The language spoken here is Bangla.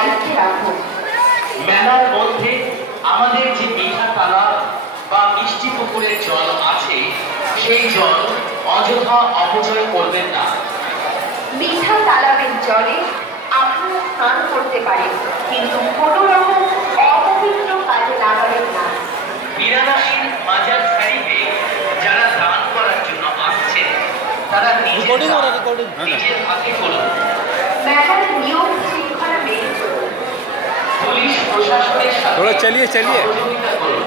দায়িত্বে রাখুন। মেলার মধ্যে আমাদের যে মিঠা তালাব বা মিষ্টি পুকুরের জল আছে, সেই জল অযথা অপচয় করবেন না। মিঠা তালাবের জলে আপনারা স্নান করতে পারেন, কিন্তু কোনো রকম অপবিত্র কাজে লাগাবেন না। বিরানাসীর মাজার শরীফে যারা দান করার জন্য আসছেন, তারা নিজের হাতে করুন। মেলার নিয়ম শৃঙ্খলা মেনে চলুন। পুলিশ প্রশাসনের সাথে চলিয়ে সহযোগিতা করুন।